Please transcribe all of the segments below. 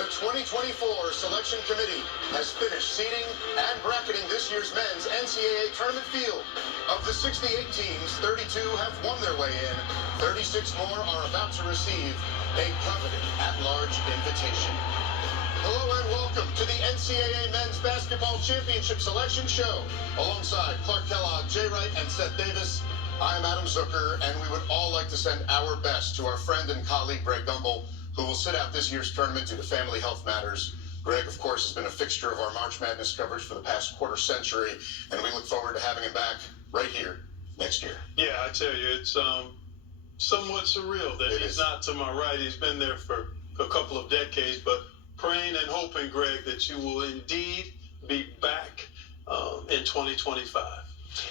The 2024 Selection Committee has finished seeding and bracketing this year's men's NCAA tournament field. Of the 68 teams, 32 have won their way in. 36 more are about to receive a coveted at-large invitation. Hello and welcome to the NCAA Men's Basketball Championship Selection Show. Alongside Clark Kellogg, Jay Wright, and Seth Davis, I'm Adam Zucker, and we would all like to send our best to our friend and colleague, Greg Gumbel, who will sit out this year's tournament due to family health matters. Greg, of course, has been a fixture of our March Madness coverage for the past quarter century, and we look forward to having him back right here next year. Yeah, I tell you, it's somewhat surreal that he's not to my right. He's been there for a couple of decades, but praying and hoping, Greg, that you will indeed be back in 2025.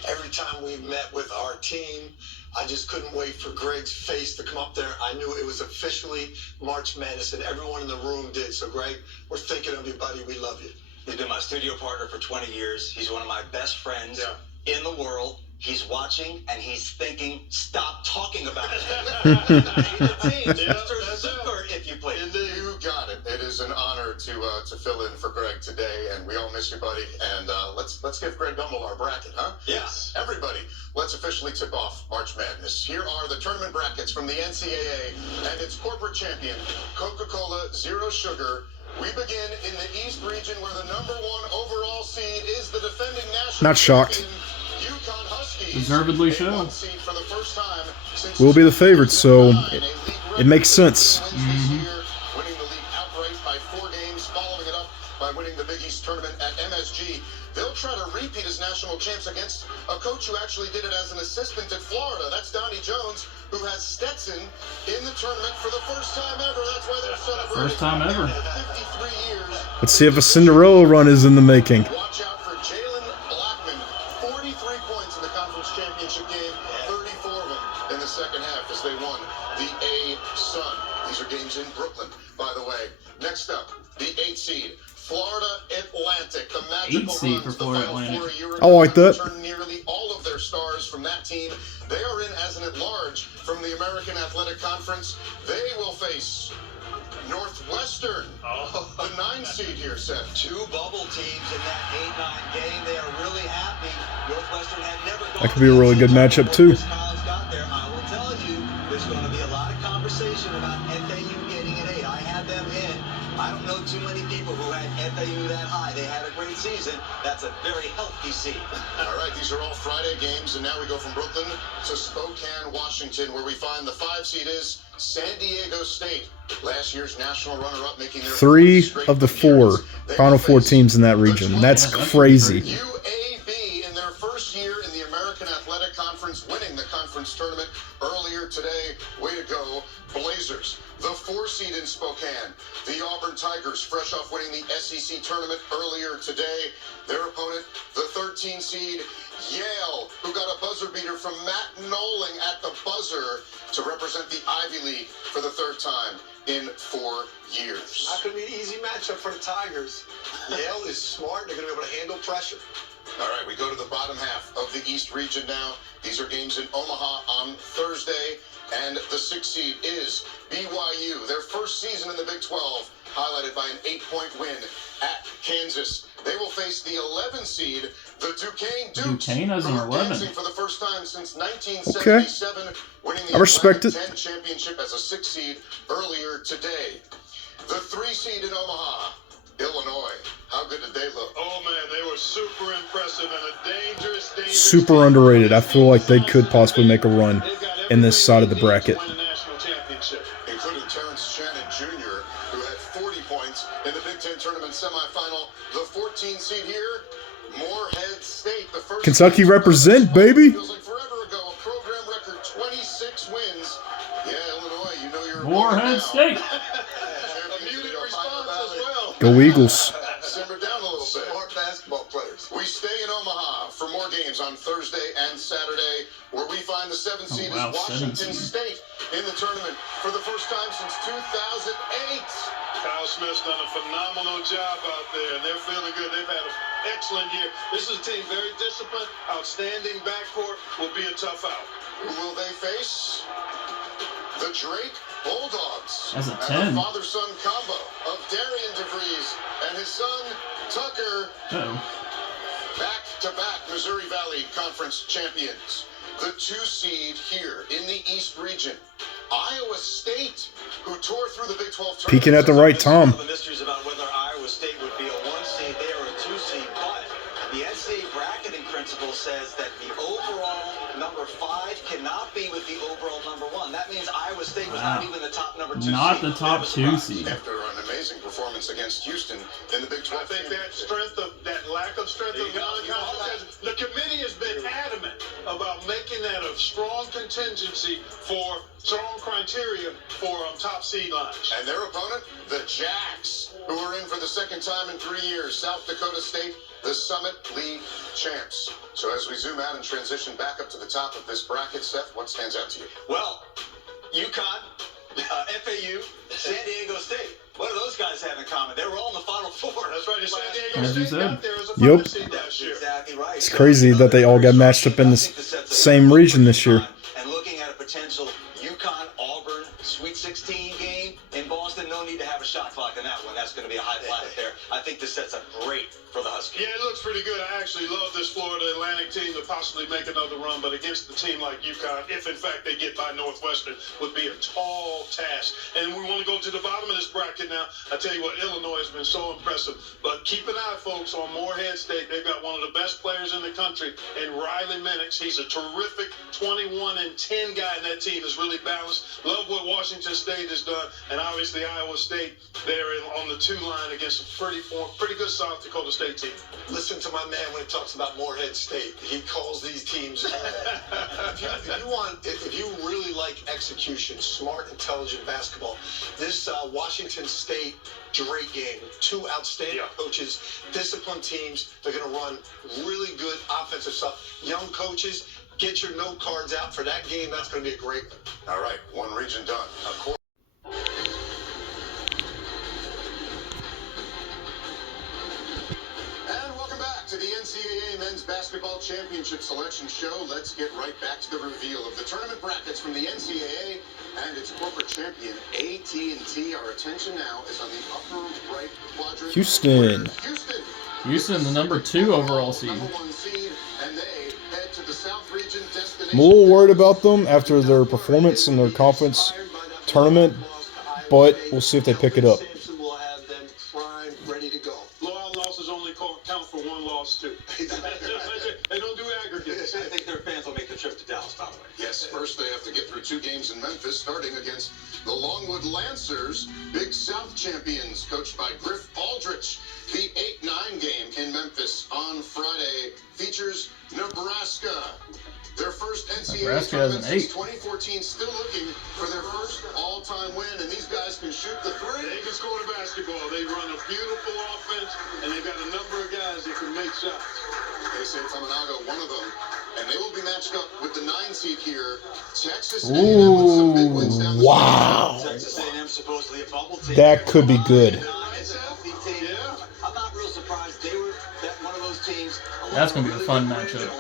Every time we met with our team, I just couldn't wait for Greg's face to come up there. I knew it was officially March Madness, and everyone in the room did. So, Greg, we're thinking of you, buddy. We love you. He's been my studio partner for 20 years. He's one of my best friends in the world. He's watching, and he's thinking, stop talking about it. Mr. Zucker, if you please. Indeed. You got it. It is an honor to fill in for Greg today, and we all miss you, buddy. And let's give Greg Gumbel our bracket, huh? Yes. Everybody, let's officially tip off March Madness. Here are the tournament brackets from the NCAA and its corporate champion, Coca-Cola Zero Sugar. We begin in the East region, where the #1 overall seed is the defending national Not shocked. UConn Huskies. Deservedly so. For the first time since We'll be the favorites, so it makes sense. Winning the league outright by 4 games, following it up by winning the Big East tournament at MSG. They'll try to repeat as national champs against a coach who actually did it as an assistant at Florida. That's Donnie Jones, who has Stetson in the tournament for the first time ever. That's why they're celebrating. First time ever. 53 years. Let's see if a Cinderella run is in the making. Watch out for Jalen Blackman. 43 points in the conference championship game, 34 of them in the second half as they won the A-Sun. These are games in Brooklyn, by the way. Next up, the 8th seed, Florida Atlantic. The magical 8th seed runs for the Florida Final Atlantic. Four a year I ago like that. returned nearly all of their stars from that team. They are in as an at-large from the American Athletic Conference. They will face Northwestern, the 9th seed here, Seth. 2 bubble teams in that 8-9 game. They are really happy. Northwestern had never gone. That could be a really good matchup, too. College got there. I will tell you, there's going to be a lot of conversation about FAU getting an 8. I had them in. I don't know too many people who had FAU that high. They had a great season. That's a very healthy seed. All right, these are all Friday games, and now we go from Brooklyn to Spokane, Washington, where we find the 5 seed is San Diego State. Last year's national runner-up, making their 3 straight of the 4 Final Four teams in that region. That's crazy. UAB in their first year in the American Athletic Conference, winning the conference tournament earlier today. Way to go, Blazers. The 4 seed in Spokane, the Auburn Tigers, fresh off winning the SEC tournament earlier today. Their opponent, the 13 seed, Yale, who got a buzzer beater from Matt Noling at the buzzer to represent the Ivy League for the 3rd time in 4 years. Not going to be an easy matchup for the Tigers. Yale is smart. They're going to be able to handle pressure. All right, we go to the bottom half of the East region now. These are games in Omaha on Thursday. And the 6th seed is BYU. Their first season in the Big 12, highlighted by an 8-point win at Kansas. They will face the 11th seed, the Duquesne Dukes. Duquesne has an who are 11. dancing for the first time since 1977, winning the I respect Atlantic 10 championship as a 6th seed earlier today. The 3 seed in Omaha, Illinois. How good did they look? Oh, man, they were super impressive and a dangerous Super underrated. I feel like they could possibly make a run in this side of the bracket. Including Terrence Shannon Jr., who had 40 points in the Big Ten tournament semifinal. The 14 seed here, Morehead State. The first Kentucky represent, baby. Feels like forever ago, a program record 26 wins. Yeah, Illinois, you know you're Morehead State. A muted response as well. Go Eagles. Simmer down a little bit. Smart basketball players. We stay in Omaha for more games on Thursday and Saturday, where we find the 7th seed wow, is Washington 7 seed. State in the tournament for the first time since 2008. Kyle Smith's done a phenomenal job out there, and they're feeling good. They've had an excellent year. This is a team very disciplined, outstanding backcourt. Will be a tough out. Who will they face? The Drake Bulldogs. That's a and 10. the father-son combo of Darian DeVries and his son, Tucker, back-to-back Missouri Valley Conference champions. The 2 seed here in the East region, Iowa State, who tore through the Big 12 tournament. Peaking at the right time. The mysteries about whether Iowa State would be a 1 seed there or a 2 seed, but the NCAA bracketing principle says that the overall number 5 cannot be with the overall number 1. That means Iowa State was not even the top number 2 seed. Not the top 2 seed. After an amazing performance against Houston in the Big 12. I think that lack of strength of non-conference, the committee has been adamant about making that a strong contingency for strong criteria for top seed lines. And their opponent, the Jacks, who are in for the second time in 3 years, South Dakota State, the Summit League champs. So as we zoom out and transition back up to the top of this bracket, Seth, what stands out to you? Well, UConn, FAU, San Diego State. What do those guys have in common? They were all in the Final Four. That's right. San As Diego you State said. got there as a Yep. 5 seed last year. Exactly right. It's crazy that they all got matched up in the same region this year. And looking at a potential UConn-Auburn Sweet 16 game in Boston, no need to have a shot clock in that one. That's going to be a high flight up there. I think this sets up great for the Huskies. Yeah, it looks pretty good. I actually love this Florida Atlantic team to possibly make another run, but against a team like UConn, if in fact they get by Northwestern, would be a tall task. And we want to go to the bottom of this bracket now. I tell you what, Illinois has been so impressive. But keep an eye, folks, on Morehead State. They've got one of the best players in the country in Riley Minix. He's a terrific 21-10 guy, and that team is really balanced. Love what Washington State has done, and obviously Iowa State there on the 2 line against a pretty good South Dakota State team. Listen to my man when he talks about Morehead State. He calls these teams. If you really like execution, smart, intelligent basketball, this Washington State Drake game, 2 outstanding coaches, disciplined teams. They're going to run really good offensive stuff. Young coaches, get your note cards out for that game. That's going to be a great one. All right, one region done. Of course. And welcome back to the NCAA Men's Basketball Championship Selection Show. Let's get right back to the reveal of the tournament brackets from the NCAA and its corporate champion, AT&T. Our attention now is on the upper right quadrant. Houston. Houston, the number 2 overall seed. Number 1 seed, and they head to the South Region destination. I'm a little worried about them after their performance in their conference tournament, but we'll see if they pick it up. Simpson will have them primed, ready to go. Blowout losses only count for 1 loss, too. They don't do aggregates. I think their fans will make the trip to Dallas, by the way. Yes, first they have to get through 2 games in Memphis, starting against the Longwood Lancers, Big South champions, coached by Griff Aldrich. The 8-9 game in Memphis on Friday features Nebraska. Their first NCAA Nebraska has an tournament 8. since 2014, still looking for their first all-time win, and these guys can shoot the 3. They can score the basketball. They run a beautiful offense, and they've got a number of guys that can make shots. They say Tamanaga, one of them, and they will be matched up with the 9 seed here, Texas A&M, with some big wins down the Wow. Texas A&M supposedly a bubble team. That could be good. It's a healthy team. Yeah. I'm not real surprised. They were one of those teams. That's going to be a fun matchup.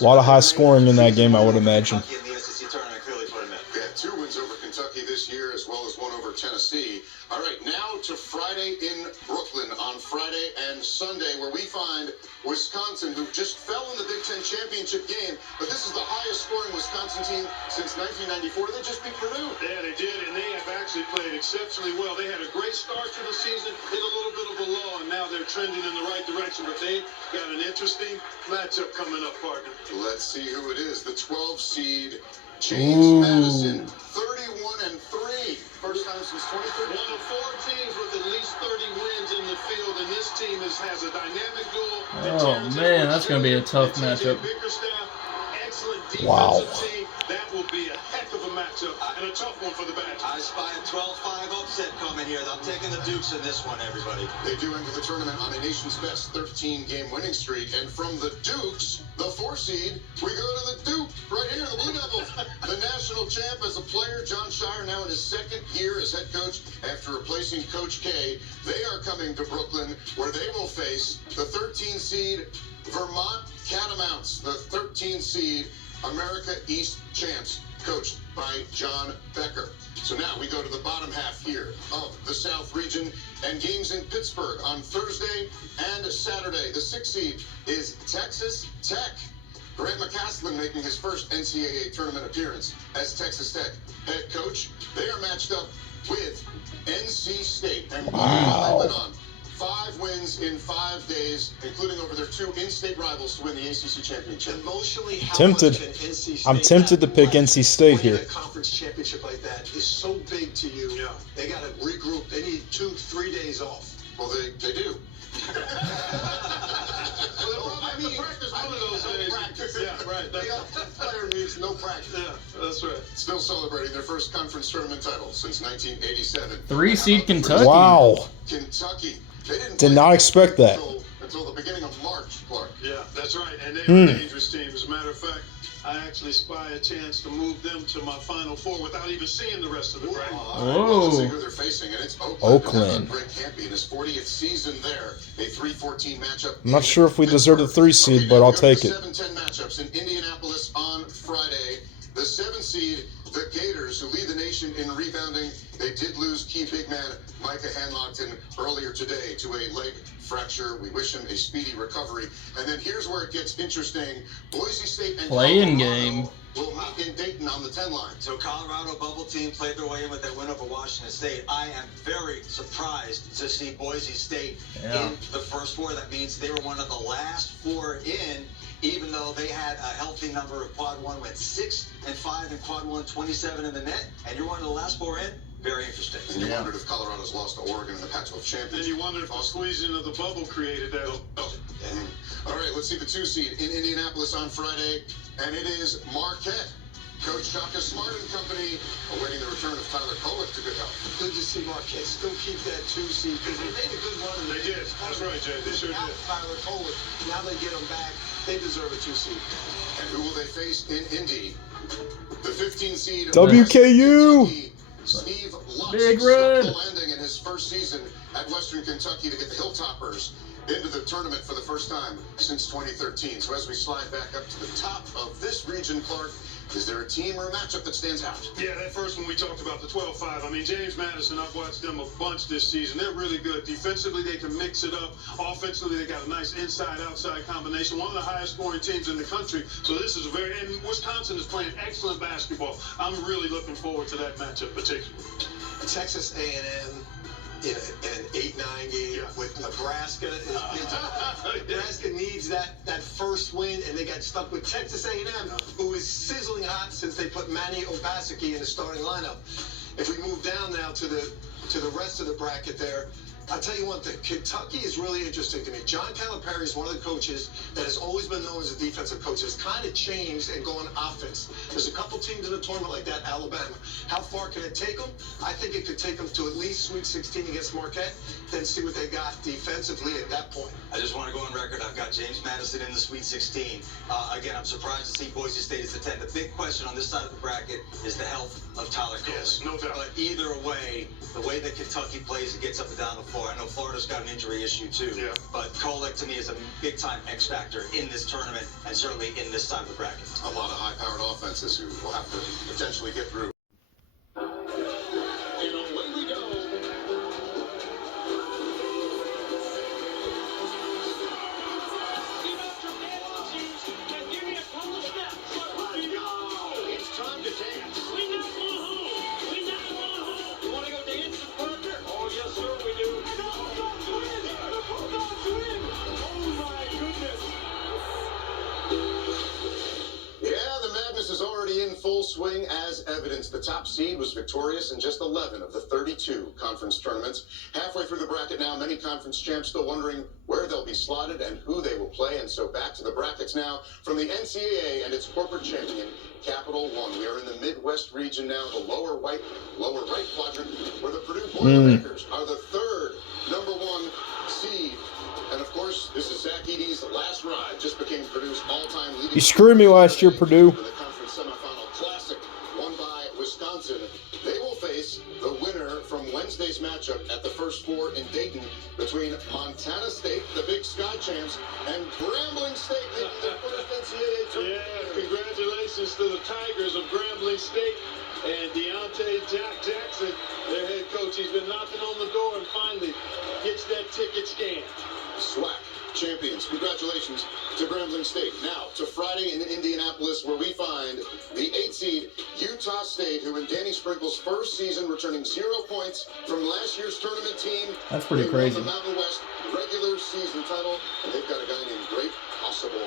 A lot of high scoring in that game, I would imagine. In the SEC tournament clearly put them in. Yeah, 2 wins over Kentucky this year, as well as 1 over Tennessee. All right, now to Friday in Brooklyn on Friday and Sunday, where we find Wisconsin, who just fell in the Big Ten championship game, but this is the highest scoring Wisconsin team since 1994. They just beat Purdue. Yeah, they did, and they have actually played exceptionally well. They had a great start to the season, hit a little bit of a lull, and now they're trending in the right direction, but they got an interesting matchup coming up, partner. Let's see who it is. The 12 seed, James Madison, 31-3. First time since 2013. One of 4 teams with at least 30 wins in the field, and this team has a dynamic duel. Oh, man, that's going to be a tough matchup. Excellent defensive Wow. team. That will be a heck of a matchup and a tough one for the Badgers. I spy a 12-5 upset coming here. I'm taking the Dukes in this one, everybody. They do enter the tournament on a nation's best 13-game winning streak. And from the Dukes, the 4 seed, we go to the Duke right here, the Blue Devils. The national champ as a player, John Shire, now in his 2nd year as head coach after replacing Coach K. They are coming to Brooklyn, where they will face the 13 seed Vermont Catamounts, the 13 seed America East champs. coached by John Becker. So now we go to the bottom half here of the South region, and games in Pittsburgh on Thursday and Saturday. The 6th seed is Texas Tech. Grant McCaslin making his first NCAA tournament appearance as Texas Tech head coach. They are matched up with NC State. And wow. They went on 5 wins in 5 days, including over their 2 in-state rivals to win the ACC championship. Emotionally, how Tempted. much can NC State I'm tempted to pick NC State winning here. a conference championship like that is so big to you. Yeah. They got to regroup. They need 2-3 days off. Well, they do. I mean, practice one of those days. Practice. Yeah, right. The player needs no practice. Yeah, that's right. Still celebrating their first conference tournament title since 1987. 3 seed Kentucky. Wow. Kentucky. They didn't Did play not expect that. until the beginning of March, Clark. Yeah, that's right. And they're a dangerous team. As a matter of fact, I actually spy a chance to move them to my Final Four without even seeing the rest of the bracket. Well, let's see who they're facing, and it's Oakland. Oakland. Greg Campy in his 40th season there. A 3-14 matchup. I'm not sure if we deserve the 3 seed, but I'll take it. 7-10 matchups in Indianapolis on Friday. The 7th seed, the Gators, who lead the nation in rebounding. They did lose key big man Micah Hanlogton earlier today to a leg fracture. We wish him a speedy recovery. And then here's where it gets interesting. Boise State and Play-in Colorado game. will meet in Dayton on the 10 line. So Colorado bubble team played their way in with that win over Washington State. I am very surprised to see Boise State in the first 4. That means they were one of the last 4 in, even though they had a healthy number of quad 1, went 6-5 in quad 1, 27 in the net, and you're one of the last 4 in. Very interesting. And you wondered if Colorado's lost to Oregon in the Pac-12 championship. And you wondered if the squeezing of the bubble created that. All right, let's see the 2 seed in Indianapolis on Friday, and it is Marquette. Coach Shaka Smart and company awaiting the return of Tyler Kolek to good health. Good to see Marquette still keep that 2 seed because they made a good run. They did. That's right, Jay. They sure did. Tyler Kolek. Now they get them back. They deserve a 2 seed. And who will they face in Indy? The 15 seed WKU. Steve Lutz Big stuck Red. the landing in his first season at Western Kentucky to get the Hilltoppers into the tournament for the first time since 2013. So as we slide back up to the top of this region, Clark, is there a team or a matchup that stands out? Yeah, that first one we talked about, the 12-5. I mean, James Madison, I've watched them a bunch this season. They're really good. Defensively, they can mix it up. Offensively, they got a nice inside-outside combination. One of the highest scoring teams in the country. So this is and Wisconsin is playing excellent basketball. I'm really looking forward to that matchup particularly. Texas A&M in an 8-9 game with Nebraska. Nebraska needs that first win, and they got stuck with Texas A&M, who is sizzling hot since they put Manny Obaseki in the starting lineup. If we move down now to the rest of the bracket there, I'll tell you one thing. Kentucky is really interesting to me. John Calipari is one of the coaches that has always been known as a defensive coach. Has kind of changed and gone offense. There's a couple teams in the tournament like that, Alabama. How far can it take them? I think it could take them to at least Sweet 16 against Marquette, then see what they got defensively at that point. I just want to go on record. I've got James Madison in the Sweet 16. Again, I'm surprised to see Boise State as the 10. The big question on this side of the bracket is the health of Tyler Kolek. Yes, no doubt. But either way, the way that Kentucky plays, it gets up and down the floor. I know Florida's got an injury issue too. Yeah. But Kolek to me is a big-time X factor in this tournament and certainly in this side of the bracket. A lot of high-powered offenses who will have to potentially get through. And away we go. It's time to dance. You want to go dancing, partner? Oh, yes, sir, we do. And the Bulldogs win! The Bulldogs win! Oh, my goodness. Yeah, the madness is already in full swing as evidence. The top seed was victorious in just 11 of the 32 conference tournaments. Halfway through the bracket now, many conference champs still wondering where they'll be slotted and who they will play. And so back to the brackets now from the NCAA and its corporate champion, Capital One. We are in the Midwest region now, the lower right quadrant, where the Purdue Boilermakers are the third #1 seed. And of course, this is Zach Edey's last ride. Just became Purdue's all-time leading. You screwed me last year, Purdue. In the conference semifinal classic, won by Wisconsin. They will face the winner from Wednesday's Friday's matchup at the First Four in Dayton between Montana State, the Big Sky champs, and Grambling State making their first NCAA tournament. Yeah, congratulations to the Tigers of Grambling State and Deontay Jackson, their head coach. He's been knocking on the door and finally gets that ticket scanned. SWAC champions. Congratulations to Grambling State. Now to Friday in Indianapolis, where we find the 8 seed Utah State, who in Danny Sprinkle's first season returning 0 points from last year's tournament team. That's pretty They crazy. won the Mountain West regular season title, and they've got a guy named Great Possible.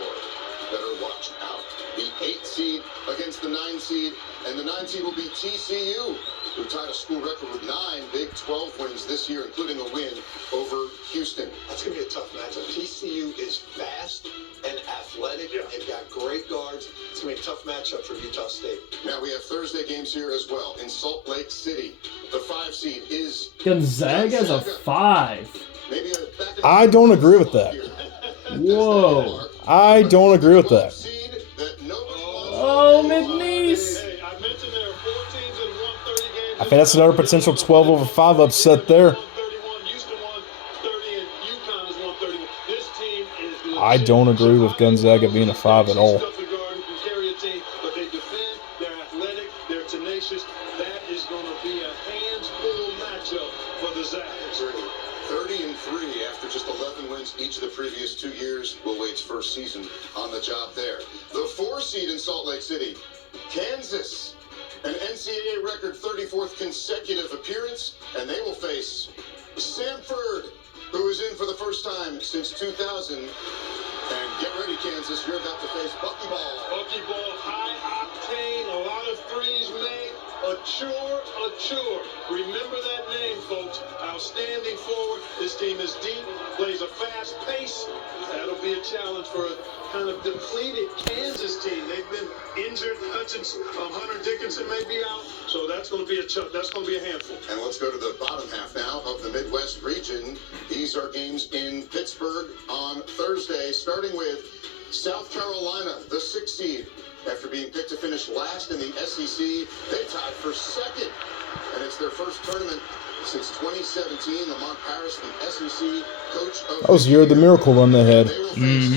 Better watch out. The 8 seed against the 9 seed, and the 9 seed will be TCU, who tied a school record with 9 Big 12 wins this year, including a win over Houston. That's going to be a tough matchup. TCU is fast and athletic. Yeah. They've got great guards. It's going to be a tough matchup for Utah State. Now we have Thursday games here as well in Salt Lake City. The 5 seed is Gonzaga as a 5. maybe a back I don't agree with that. Whoa. I don't agree with that. seed that nobody wants. Oh, McNeese. Hey, I mentioned there are 4 teams in 130 games. I think that's another potential 12/5 upset there. 131, Houston 130, and UConn is 131. This team is I don't agree with Gonzaga being a 5 at all. Stuff the guard who can carry a team, but they defend, they're athletic, they're tenacious. That is going to be a hands-full matchup for the Zags. 30-3 after just 11 wins each of the previous 2 years. Will Wade's first season on the job there. The 4 seed in Salt Lake City, Kansas, an NCAA record 34th consecutive appearance, and they will face Samford, who is in for the first time since 2000. And get ready, Kansas, you're about to face Buckyball. Buckyball, high octane, a lot of threes made. A chore. Remember that name, folks. Outstanding forward. This team is deep, plays a fast pace. That'll be a challenge for a kind of depleted Kansas team. They've been injured. Hunter Dickinson may be out, so that's going to be a handful. And let's go to the bottom half now of the Midwest region. These are games in Pittsburgh on Thursday, starting with South Carolina, the 6th seed. After being picked to finish last in the SEC, they tied for 2nd. And it's their first tournament since 2017. Lamont Paris, the SEC coach of That was the year of the Miracle Run they had. They will face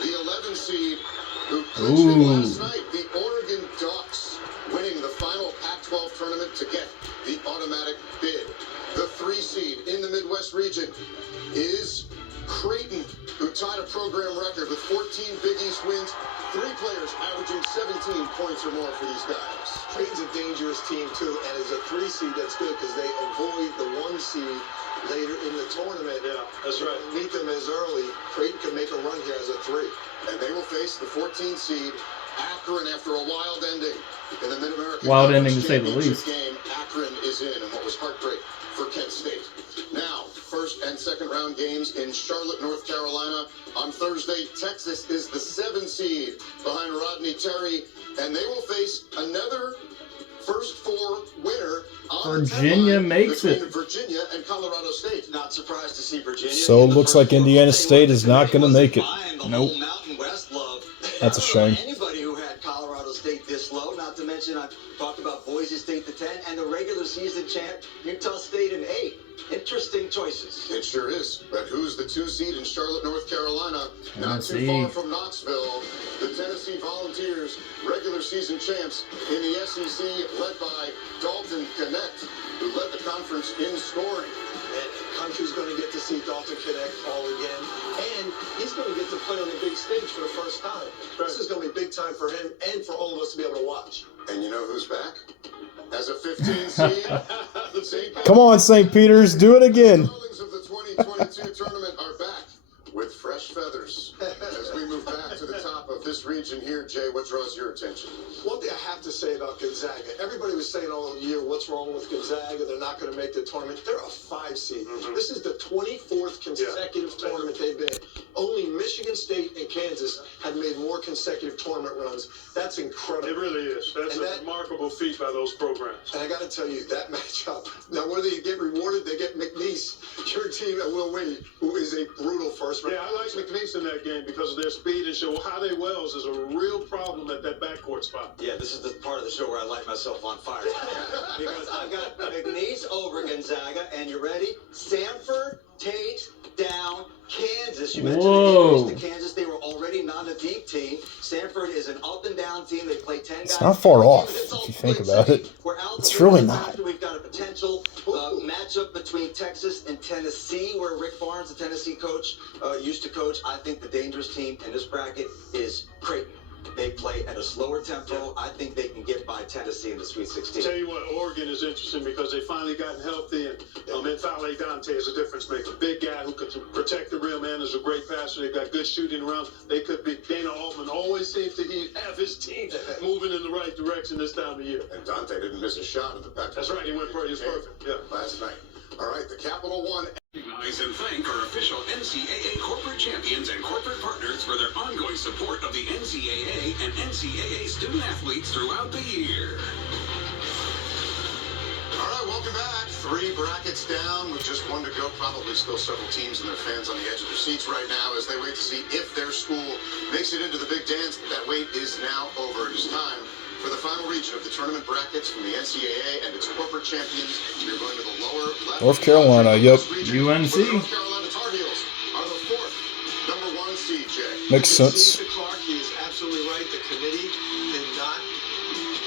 the 11th seed, who clinched it last night, the Oregon Ducks, winning the final Pac-12 tournament to get the automatic bid. The 3 seed in the Midwest region is Creighton, who tied a program record with 14 Big East wins. 3 players averaging 17 points or more for these guys. Creighton's a dangerous team, too, and as a 3 seed, that's good because they avoid the 1 seed later in the tournament. Yeah, that's right. Meet them as early. Creighton can make a run here as a 3. And they will face the 14th seed, Akron, after a wild ending in the Mid-American Wild Conference ending, to say the Championship least. game. Akron is in what was heartbreak for Kent State. Now, first and second round games in Charlotte, North Carolina. On Thursday, Texas is the 7th seed behind Rodney Terry, and they will face another First Four winner. On Virginia makes between it. Virginia and Colorado State. Not surprised to see Virginia. So in it the looks first like four. Indiana I'll tell you State what, is not Virginia gonna make it. wasn't buying the Nope. whole Mountain West love. That's a I don't know shame. Anybody who had Colorado State this low, not to mention I talked about Boise State the 10 and the regular season champ Utah State in 8. Interesting choices. It sure is. But who's the 2 seed in Charlotte, North Carolina? Not too Tennessee. far from Knoxville. The Tennessee Volunteers, regular season champs in the SEC, led by Dalton Connect, who led the conference in scoring. And the country's going to get to see Dalton Connect all again. And he's going to get to play on the big stage for the first time. This is going to be big time for him and for all of us to be able to watch. And you know who's back? As a 15 seed, the St. Come on, St. Peter's, do it again. Darlings of the 2022 tournament are back with fresh feathers. As we move back to the top of this region here, Jay, what draws your attention? One thing I have to say about Gonzaga, everybody was saying all year, what's wrong with Gonzaga? They're not going to make the tournament. They're a 5 seed. This is the 24th consecutive tournament they've been in. Only Michigan State and Kansas had made more consecutive tournament runs. That's incredible. It really is. That's And a that- remarkable feat by those programs. And I got to tell you, that matchup, now whether you get rewarded, they get McNeese, your team, and Will Wade, who who is a brutal first round. Yeah, I like McNeese in that game because of their speed and show. Hade Wells is a real problem at that backcourt spot. Yeah, this is the part of the show where I light myself on fire. Because I've got McNeese over Gonzaga, and you ready? Samford takes down Kansas. You mentioned Whoa. the injuries to Kansas. They were already not a deep team. Stanford is an up-and-down team. They play 10 guys. It's not far off It's if all you think split about second. it. We're out It's the really middle not. after. We've got a potential matchup between Texas and Tennessee, where Rick Barnes, the Tennessee coach, used to coach. I think the dangerous team in this bracket is Creighton. They play at a slower tempo. I think they can get by Tennessee in the Sweet 16. Tell you what, Oregon is interesting because they finally gotten healthy, and Infale Dante is a difference maker. Big guy who can protect the rim and is a great passer. They've got good shooting around. They could be. Dana Altman always seems to have his team moving in the right direction this time of year. And Dante didn't miss a shot in the back. That's right. He went for it. He was perfect. Yeah. Last night. All right, the Capital One. Recognize and thank our official NCAA corporate champions and corporate partners for their ongoing support of the NCAA and NCAA student athletes throughout the year. All right, welcome back. 3 brackets down with just 1 to go. Probably still several teams and their fans on the edge of their seats right now as they wait to see if their school makes it into the big dance. That wait is now over. It is time for the final region of the tournament brackets from the NCAA and its corporate champions. We're going to the lower left. North Carolina, yep. UNC. The North Carolina Tar Heels are the 4th number 1 seed, Jay. Makes sense. Steve Clark, he is absolutely right. The committee did not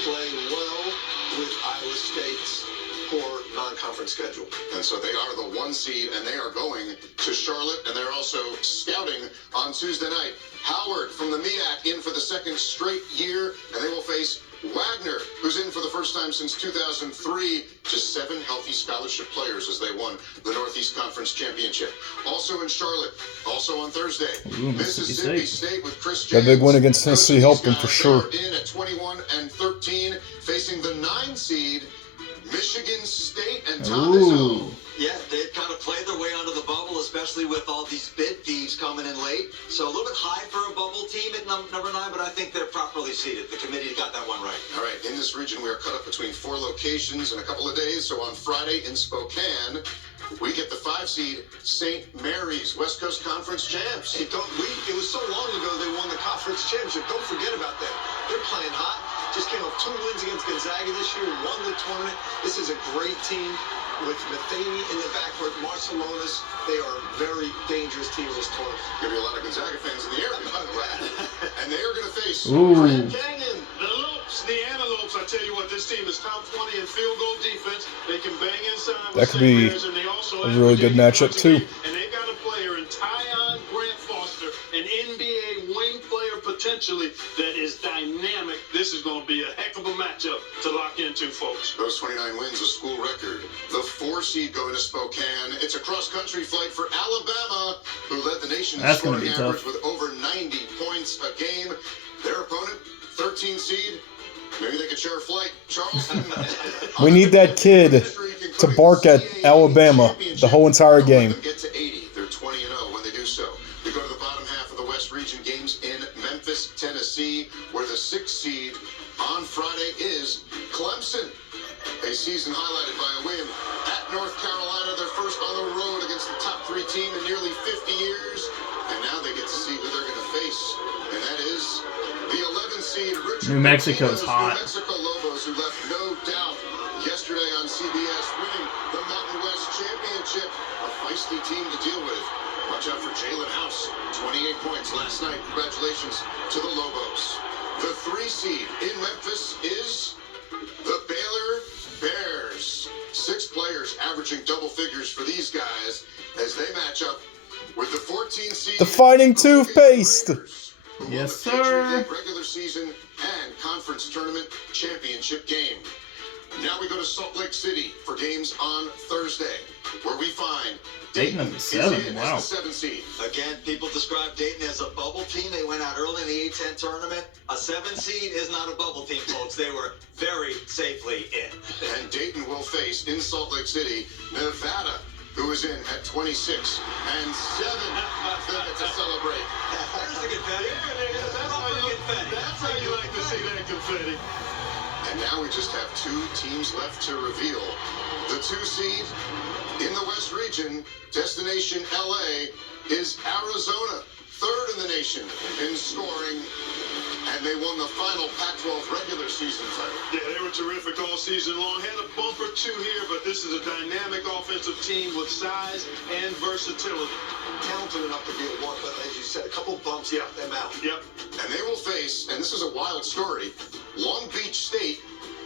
play well with Iowa State's poor non-conference schedule. And so they are the 1 seed, and they are going to Charlotte, and they're also scouting on Tuesday night. Howard from the MEAC in for the 2nd straight year, and they will face Wagner, who's in for the first time since 2003. Just 7 healthy scholarship players as they won the Northeast Conference Championship. Also in Charlotte, also on Thursday, Ooh, Mississippi State with Chris That James. big win against Tennessee helped them for sure. They are in at 21-13, facing the 9 seed, Michigan State and Tom Izzo. Ooh. Yeah, they've kind of played their way onto the bubble, especially with all these bid thieves coming in late. So a little bit high for a bubble team at number 9, but I think they're properly seated. The committee got that one right. All right, in this region, we are cut up between 4 locations in a couple of days. So on Friday in Spokane, we get the 5 seed St. Mary's West Coast Conference champs. Hey, it was so long ago they won the conference championship. Don't forget about that. They're playing hot. Just came off 2 wins against Gonzaga this year, won the tournament. This is a great team with Matheny in the backcourt, Marcelonis. They are a very dangerous team in this tournament. Gonna be a lot of Gonzaga fans in the area. And they are going to face Ooh. Grand Canyon. The Lopes, the Antelopes, I tell you what, this team is top 20 in field goal defense. They can bang inside with That could be St. Mary's, and they also a really good matchup, too. And they got a player in Tyon Grant Foster, an NBA wing player potentially that is dynamic. This is going to be a heck of a matchup to lock into, folks. Those 29 wins, a school record. The 4 seed going to Spokane. It's a cross-country flight for Alabama, who led the nation in That's gonna scoring be average tough. with over 90 points a game. Their opponent, 13 seed. Maybe they could share a flight. Charleston. We need that kid to bark at Alabama the whole entire game. Get to 80. They're 20-0 when they do so. We go to the bottom half of the West Region games in Memphis, Tennessee, where the 6th seed on Friday is Clemson. A season highlighted by a win at North Carolina, their first on the road against the top 3 team in nearly 50 years. And now they get to see who they're going to face. And that is the 11th seed Richard New Mexico's Pitino's hot. New Mexico Lobos, who left no doubt yesterday on CBS, winning the Mountain West Championship. A feisty team to deal with. Watch out for Jalen House. 28 points last night. Congratulations to the Lobos. The 3 seed in Memphis is the Baylor Bears. 6 players averaging double figures for these guys as they match up with the 14 seed. The Fighting Toothpaste. Who won Yes, the Patriot sir. League regular season and conference tournament championship game. Now we go to Salt Lake City for games on Thursday, where we find Dayton at the 7, is in wow. as the 7th seed. Again, people describe Dayton as a bubble team. They went out early in the A-10 tournament. A 7 seed is not a bubble team, folks. They were very safely in. And Dayton will face in Salt Lake City, Nevada, who is in at 26 and 7 to celebrate. There's the confetti. That's how you like to see that confetti. And now we just have 2 teams left to reveal. The 2 seed in the West Region. region, Destination LA, is Arizona, third in the nation in scoring. And they won the final Pac-12 regular season title. Yeah, they were terrific all season long. Had a bump or two here, but this is a dynamic offensive team with size and versatility. Talented enough to be a one, but as you said, a couple bumps knocked them out. Yep. And they will face, and this is a wild story, Long Beach State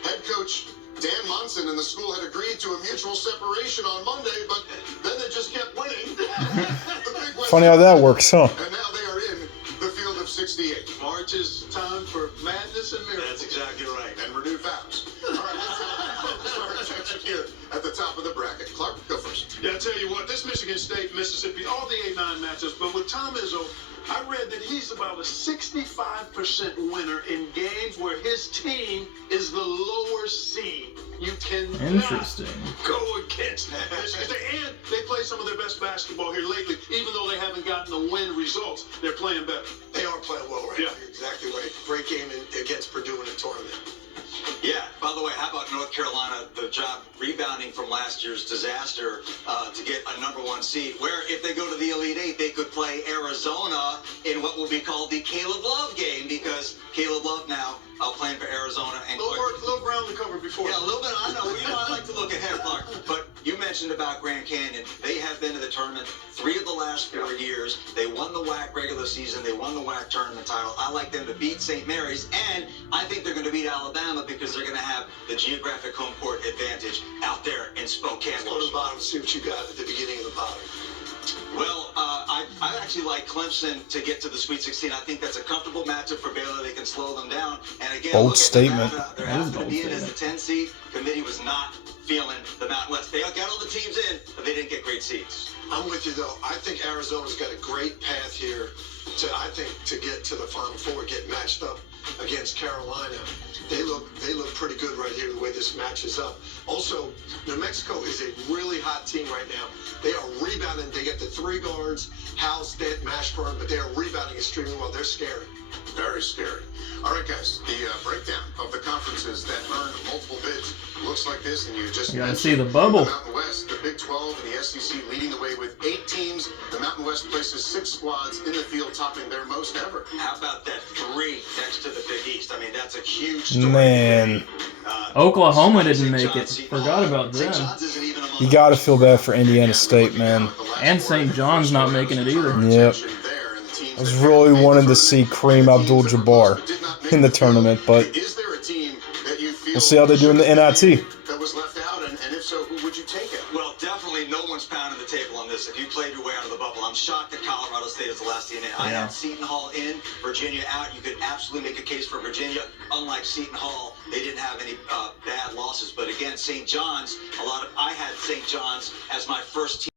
head coach Dan Monson and the school had agreed to a mutual separation on Monday, but then they just kept winning. The Big West. Funny how that works, huh? And now they are in the field of 68. March is time for madness and miracles. That's exactly right. And renewed vows. All right, let's start attention here at the top of the bracket. Clark, go first. Yeah, I tell you what, this Michigan State, Mississippi, all the 8-9 matchups, but with Tom Izzo, I read that he's about a 65% winner in games where his team is the lower seed. You cannot Interesting. go against Michigan State. And they play some of their best basketball here lately. Even though they haven't gotten the win results, they're playing better. They are playing well right Yeah. now. You're exactly right. Great game against Purdue in the tournament. Yeah, by the way, how about North Carolina, the job rebounding from last year's disaster to get a #1 seed, where if they go to the Elite Eight, they could play Arizona in what will be called the Caleb Love game, because Caleb Love now playing for Arizona. And Little ground to cover before. yeah, a little bit. I know. You know, I like to look ahead, Clark. But you mentioned about Grand Canyon. They have been to the tournament 3 of the last 4 years. They won the WAC regular season. They won the WAC tournament title. I like them to beat St. Mary's, and I think they're going to beat Alabama because they're going to have the geographic home court advantage out there in Spokane. Let's go to the bottom, see what you got at the beginning of the bottom. Well, I actually like Clemson to get to the Sweet 16. I think that's a comfortable matchup for Baylor. They can slow them down. And again, Bold look at statement. The Mountain, they're That is a happy to bold be in as statement. the 10 seed. Committee was not feeling the Mountain West. They got all the teams in, but they didn't get great seeds. I'm with you though. I think Arizona's got a great path here to get to the Final Four, get matched up against Carolina. They look pretty good right here the way this matches up. Also, New Mexico is a really hot team right now. They are rebounding. They get the 3 guards, House, Dent, Mashburn, but they are rebounding extremely well. They're scary. Very scary. All right, guys, the breakdown of the conferences that earned multiple bids looks like this, and you just You gotta mentioned see the bubble. The Mountain West, the Big 12, and the SEC leading the way with 8 teams. The Mountain West places 6 squads in the field, topping their most ever. How about that 3 next to the Big East? I mean, that's a huge story. Man, Oklahoma didn't St. make John's, it. Seton Forgot Hall. about St. them. John's isn't even among you gotta feel bad for Indiana State, man. And St. John's not making it either. Yep. I was really wanting to see Kareem Abdul-Jabbar in the tournament, but Is there a team that you feel we'll see how they do in the NIT. that was left out, and if so, who would you take it? Well, definitely no one's pounding the table on this. If you played your way out of the bubble, I'm shocked that Colorado State is the last team in. I Yeah. have Seton Hall in, Virginia out. You could absolutely make a case for Virginia. Unlike Seton Hall, they didn't have any bad losses. But again, St. John's, I had St. John's as my first team.